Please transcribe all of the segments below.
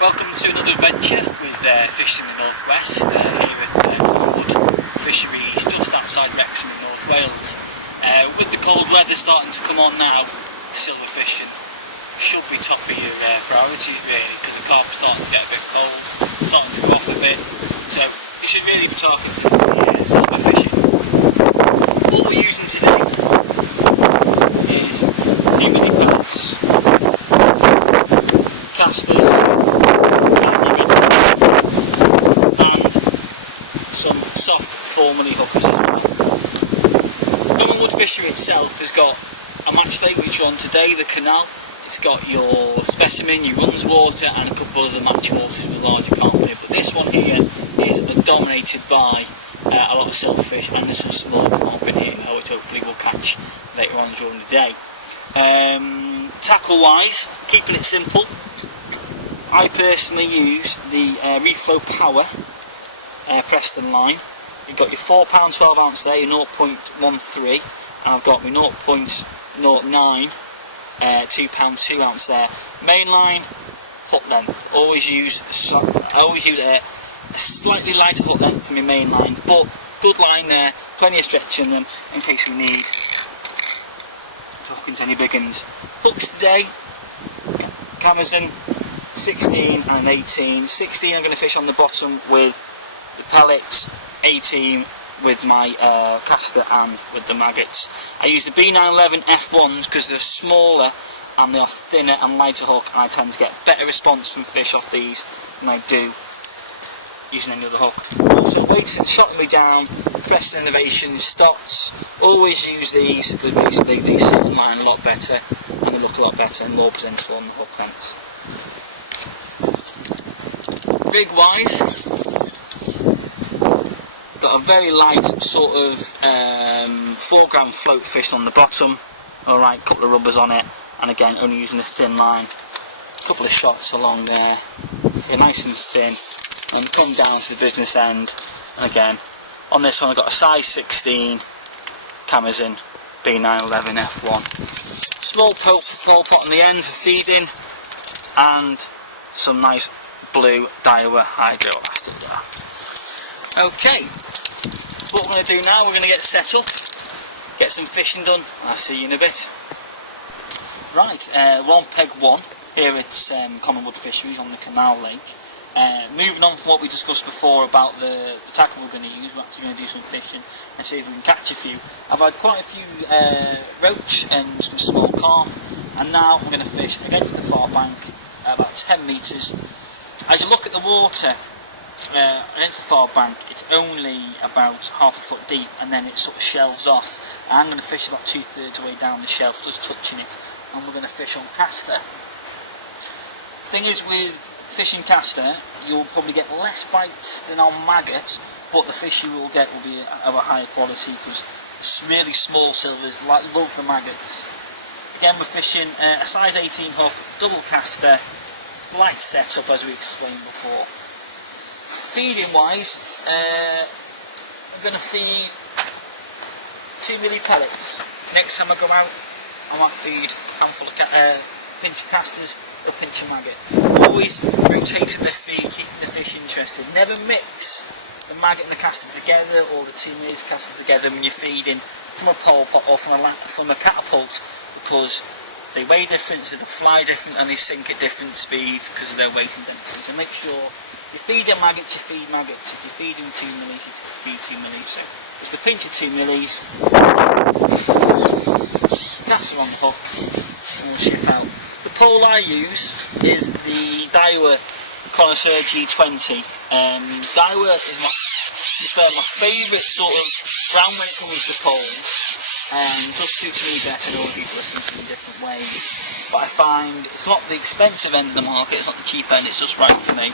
Welcome to another adventure with fishing in the northwest here at Commonwood Fishery, just outside Wrexham in North Wales. With the cold weather starting to come on now, silver fishing should be top of your priorities really, because the carp's starting to get a bit cold, starting to go off a bit, so you should really be talking to silver fishing. What we're using today is 2 mini pellets, casters, some soft 4 mini hookers as well. Commonwood Fishery itself has got a match lake which we're on today, the Canal. It's got your specimen, your runs water and a couple of the match waters with larger carp in it. But this one here is dominated by a lot of silverfish, and there's some small carp in here which hopefully we'll catch later on during the day. Tackle wise, keeping it simple, I personally use the Reflow Power Preston line. You've got your £4 12 ounce there, your 0.13, and I've got my 0.09 £2 2 ounce there. Mainline hook length. Always use a slightly lighter hook length than my main line, but good line there, plenty of stretch in them in case we need to hook into any big uns. Hooks today, Amazon 16 and 18. 16 I'm going to fish on the bottom with the pellets, 18 with my caster and with the maggots. I use the B911 F1s because they're smaller and they are thinner and lighter hook, and I tend to get better response from fish off these than I do using any other hook. Also weights and shot me down, Preston Innovations, Stots, always use these because basically they sit in line a lot better and they look a lot better and more presentable on the hook lengths. Rig wise, got a very light sort of 4 gram float fish on the bottom, alright, couple of rubbers on it, and again only using a thin line, couple of shots along there, yeah, nice and thin, and come down to the business end. And again on this one I've got a size 16 Amazon B911 F1, small pot on the end for feeding, and some nice blue Daiwa hydro elastic there. Okay, what we're going to do now, we're going to get set up, get some fishing done, and I'll see you in a bit. Right, we're on peg 1 here at Commonwood Fisheries on the Canal Lake. Moving on from what we discussed before about the tackle we're going to use, we're actually going to do some fishing and see if we can catch a few. I've had quite a few roach and some small carp, and now we're going to fish against the far bank at about 10 metres. As you look at the water, against the far bank, it's only about half a foot deep, and then it sort of shelves off. I'm going to fish about 2/3 away down the shelf, just touching it, and we're going to fish on caster. Thing is, with fishing caster, you'll probably get less bites than on maggots, but the fish you will get will be of a higher quality because it's really small silvers love the maggots. Again, we're fishing a size 18 hook, double caster, light setup as we explained before. Feeding wise, I'm going to feed 2 mini pellets. Next time I go out, I might feed a handful of pinch of casters, a pinch of maggot. Always rotating the feed, keeping the fish interested. Never mix the maggot and the caster together, or the 2 minis caster together when you're feeding from a pole pot or from a catapult, because they weigh different, so they fly different, and they sink at different speeds because of their weight and density. So make sure you feed your maggots, you feed maggots. If you feed them 2 minis, you feed 2 minis. So it's the pinch of 2 minis, caster on the hook, and we'll ship out. The pole I use is the Daiwa Connoisseur G20. Daiwa is my favourite sort of brand when it comes to poles. It does suit me better, all people listen to me in different ways. But I find it's not the expensive end of the market, it's not the cheap end, it's just right for me.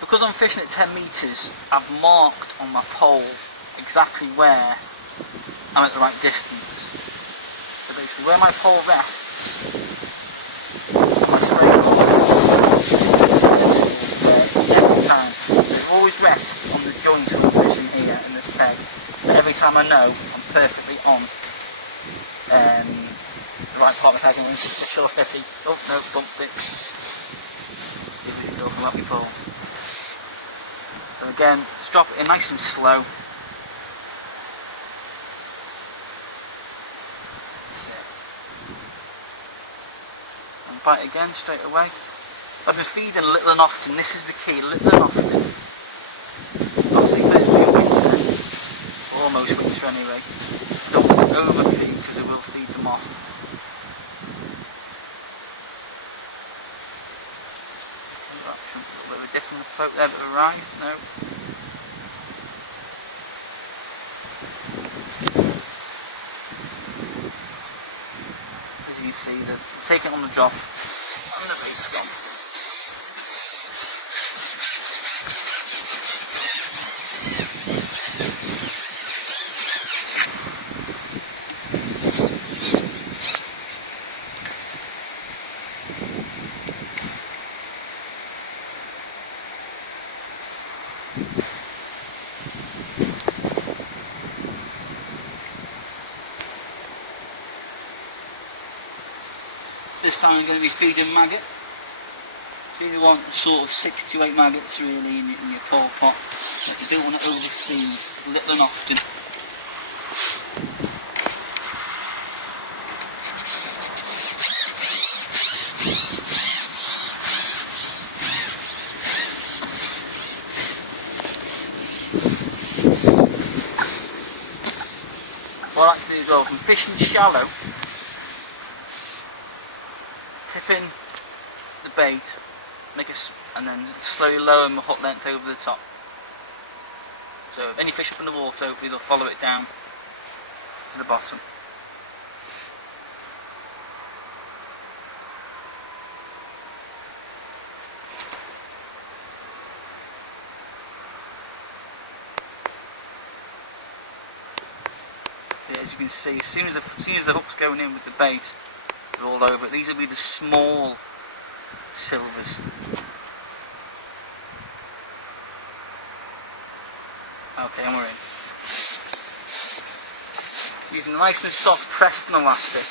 Because I'm fishing at 10 metres, I've marked on my pole exactly where I'm at the right distance. So basically where my pole rests, my spray every time. So it always rests on the joint of the fishing only time I know I'm perfectly on the right part of my head and into fish already. Oh no, bumped it. He's talking about my pole. So again, just drop it in nice and slow. That's it. And bite again straight away. I've been feeding little and often. This is the key, little and often. Obviously, for this being winter, or almost winter anyway, I don't want to overfeed because it will feed them off. A little bit of a dip in the float there, a bit of a rise. No. As you can see, they're taking it on the drop, and the bait's gone. This time I'm going to be feeding maggot. So you want sort of 6 to 8 maggots really in your pole pot, but you don't want to overfeed, little and often. What I like to do as well, if I'm fishing shallow, tip in the bait, and then slowly lower my hook length over the top. So if any fish up in the water, hopefully they'll follow it down to the bottom. So as you can see, as soon as the hook's going in with the bait, they're all over it. These will be the small silvers. Okay, and we're in. Using nice and soft Preston elastic,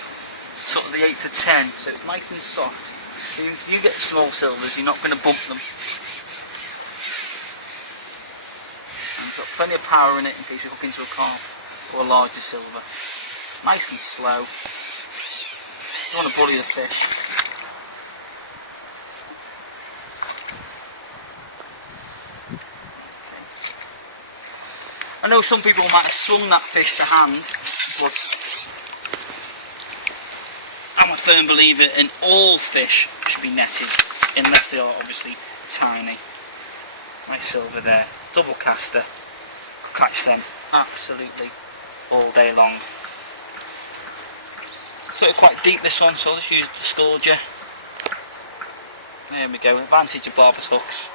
sort of the 8 to 10, so it's nice and soft. So if you get small silvers, you're not going to bump them. And it's got plenty of power in it in case you hook into a carp or a larger silver. Nice and slow. You want to bully the fish. I know some people might have swung that fish to hand, but I'm a firm believer in all fish should be netted, unless they are obviously tiny. Nice silver there, double caster, could catch them absolutely all day long. So it's quite deep this one, so I'll just use the scourger. There we go, advantage of barber's hooks.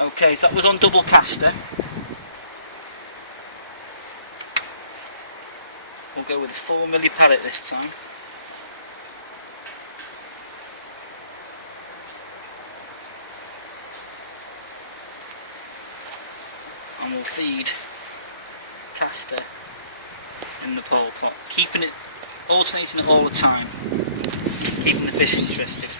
Okay, so that was on double caster. We'll go with a 4mm pellet this time. And we'll feed caster in the pole pot, keeping it, alternating it all the time, keeping the fish interested.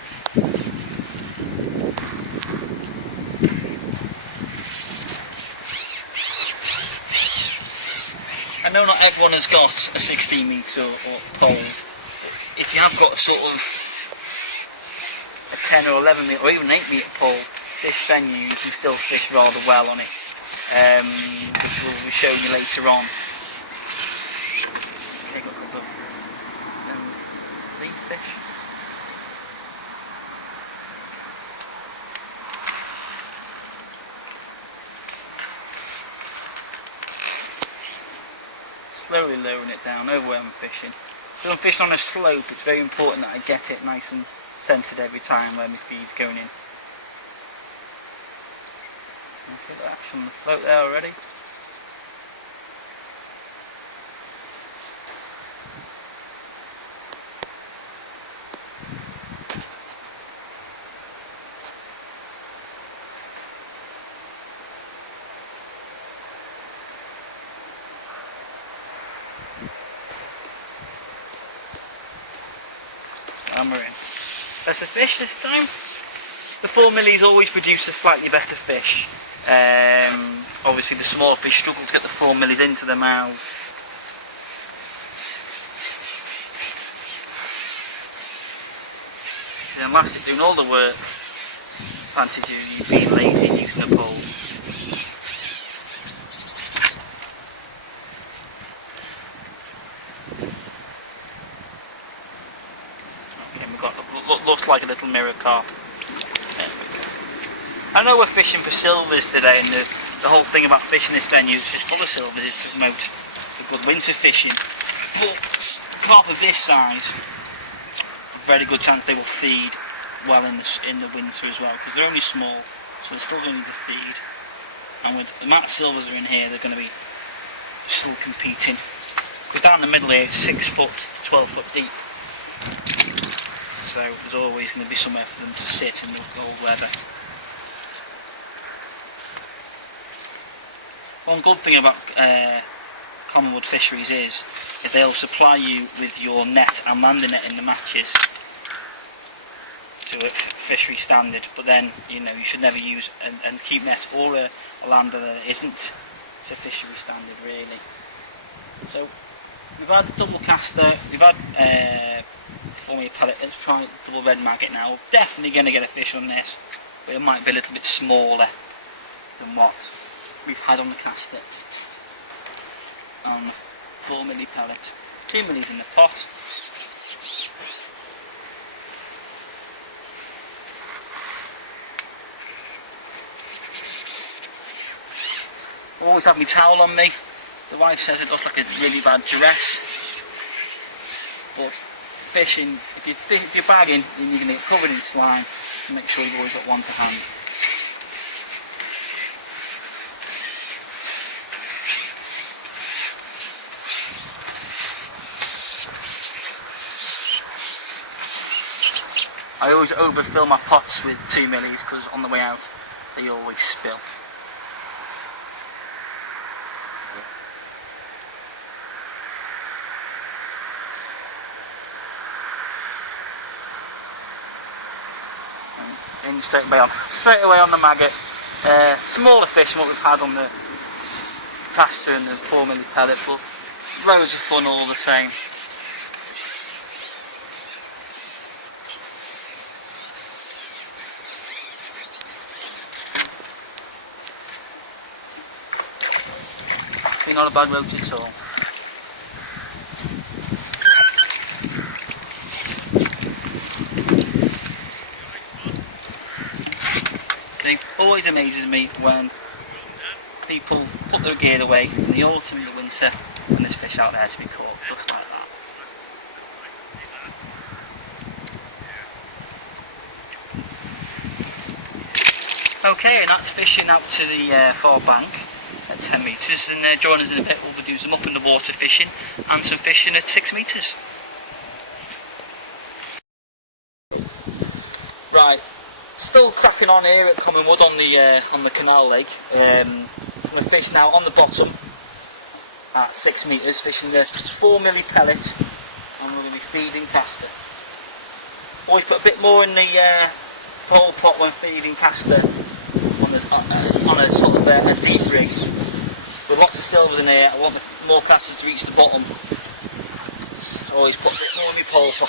I know not everyone has got a 16 metre or pole. If you have got a sort of a 10 or 11 metre or even an 8 metre pole, this venue you can still fish rather well on it, which we'll be showing you later on. Okay, got a couple of lead fish. Slowly lowering it down over where I'm fishing. If I'm fishing on a slope, it's very important that I get it nice and centred every time where my feed's going in. Okay, got action on the float there already. Hammering. Better fish this time. The 4mm always produce a slightly better fish. Obviously the small fish struggle to get the 4mm into the mouth. The elastic doing all the work. Advantage of you being lazy and using the pole. Okay, we've got looks like a little mirror carp. There we go. I know we're fishing for silvers today, and the whole thing about fishing this venue is just full of silvers is to promote the good winter fishing. But carp of this size, very good chance they will feed well in the winter as well, because they're only small, so they're still going to need to feed. And with the amount of silvers that are in here, they're going to be still competing. Because down the middle here, it's 6 foot, 12 foot deep. So there's always going to be somewhere for them to sit in the cold weather. One good thing about Commonwood Fisheries is that they'll supply you with your net and landing net in the matches to a fishery standard, but then you should never use and keep net or a lander that isn't to fishery standard really. So we've had double caster, we've had 4mm pellet. Let's try double red maggot now. We're definitely going to get a fish on this, but it might be a little bit smaller than what we've had on the caster on the 4mm pellet. 2mm in the pot. I always have my towel on me. The wife says it looks like a really bad duress, but fishing, if you're bagging, then you're going to get covered in slime, so make sure you've always got one to hand. I always overfill my pots with 2mm because on the way out they always spill. And in straight away on the maggot. Smaller fish than what we've had on the caster and the 4mm pellet, but loads of fun all the same. Not a bad roach at all. It always amazes me when people put their gear away in the autumn and the winter and there's fish out there to be caught, just like that. Okay, and that's fishing out to the far bank at 10 metres, and join us in a bit. We'll be doing some up in the water fishing and some fishing at 6 metres. Right, still cracking on here at Commonwood on the Canal lake. I'm going to fish now on the bottom at 6 metres, fishing the 4mm pellet, and we're going to be feeding caster. Always put a bit more in the pole pot when feeding caster on a sort of a deep rig. With lots of silvers in here, I want more casters to reach the bottom, so I always put a bit more in my pole pot.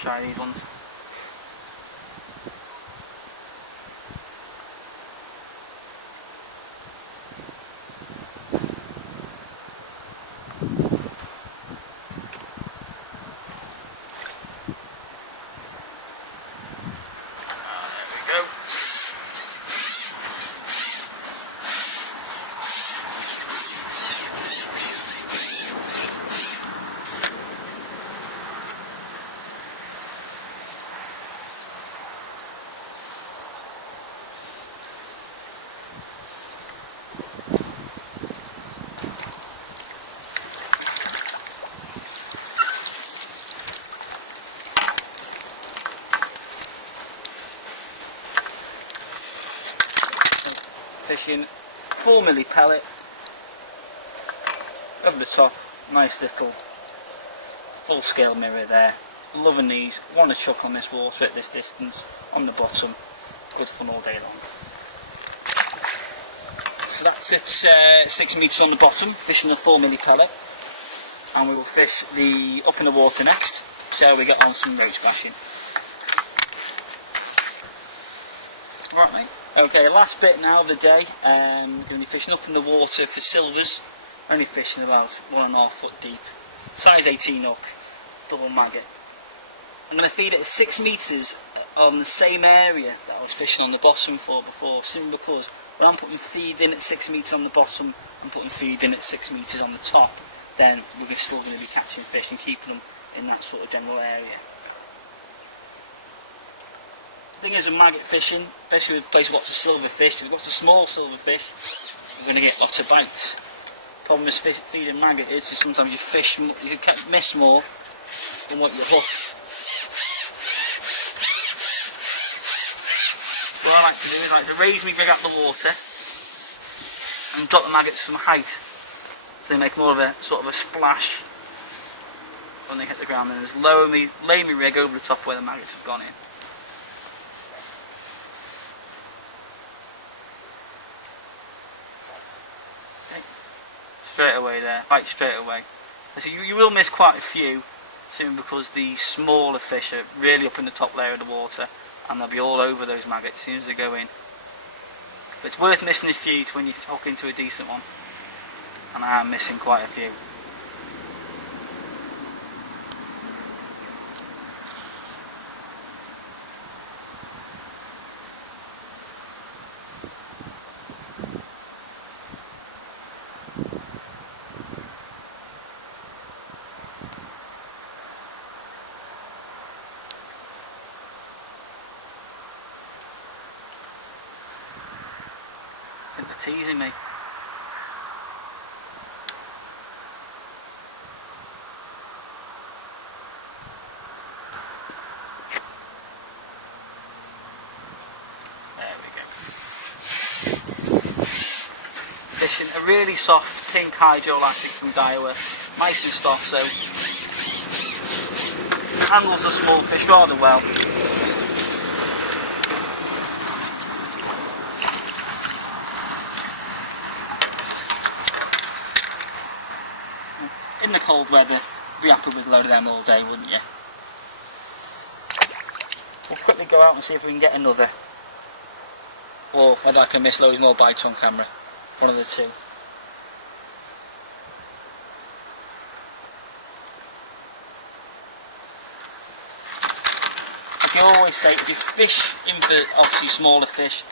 shy, these ones. Fishing 4mm pellet over the top, nice little full scale mirror there. Loving these, want to chuck on this water at this distance on the bottom, good fun all day long. So that's it, 6 metres on the bottom, fishing the 4mm pellet, and we will fish the up in the water next, see how we get on some roach bashing. Right mate. Okay, last bit now of the day. We're going to be fishing up in the water for silvers. Only fishing about 1.5 foot deep. Size 18 hook, double maggot. I'm going to feed it at 6 metres on the same area that I was fishing on the bottom for before. Simply because when I'm putting feed in at 6 metres on the bottom and putting feed in at 6 metres on the top, then we're still going to be catching fish and keeping them in that sort of general area. The thing is with maggot fishing, especially with places with lots of silverfish, if you've got a small silverfish, you're going to get lots of bites. The problem with feeding maggot is sometimes you fish, you can miss more than what you hook. What I like to do is I like to raise my rig out the water and drop the maggots from height, so they make more of a sort of a splash when they hit the ground, and then lay my rig over the top where the maggots have gone in. Straight away there, bite straight away. So you will miss quite a few, simply because the smaller fish are really up in the top layer of the water, and they'll be all over those maggots as soon as they go in. But it's worth missing a few when you hook into a decent one, and I am missing quite a few. I think they're teasing me. There we go. Fishing a really soft pink hydroelastic from Daiwa, nice and soft, so handles the small fish rather well. In the cold weather, you'd be happy with a load of them all day, wouldn't you? We'll quickly go out and see if we can get another, or whether I can miss loads more bites on camera. One of the two. Like I always say, if you fish in for obviously smaller fish,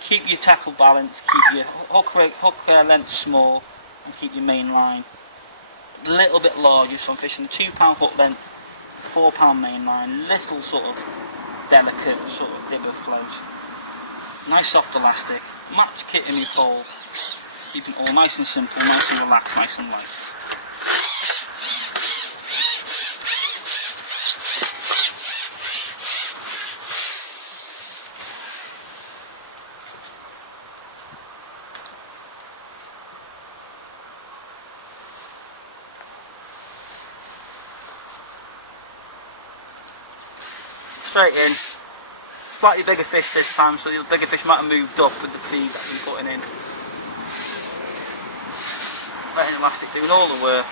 keep your tackle balance, keep your hook length small, and keep your main line a little bit larger. So I'm fishing a £2 hook length, £4 main line, little sort of delicate sort of dibber float. Nice soft elastic, match kit in your pole, keeping it all nice and simple, nice and relaxed, nice and light. Straight in. Slightly bigger fish this time, so the bigger fish might have moved up with the feed that I'm putting in. Letting elastic doing all the work.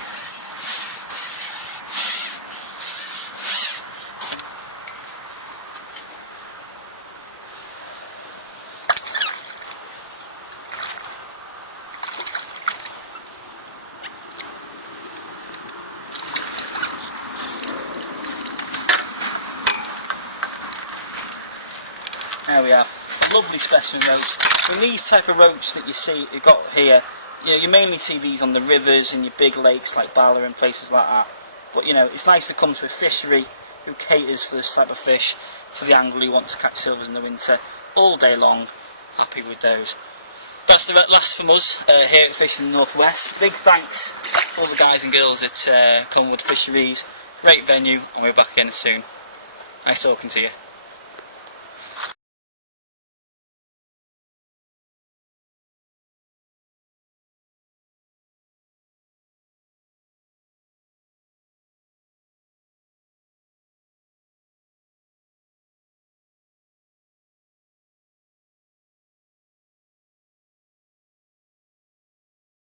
lovely specimen roach. And these type of roach that you see, you've got here, you know, you mainly see these on the rivers and your big lakes like Bala and places like that. But you know, it's nice to come to a fishery who caters for this type of fish, for the angler who wants to catch silvers in the winter, all day long. Happy with those. That's the last from us here at Fishing in the Northwest. Big thanks to all the guys and girls at Commonwood Fisheries. Great venue, and we're back again soon. Nice talking to you.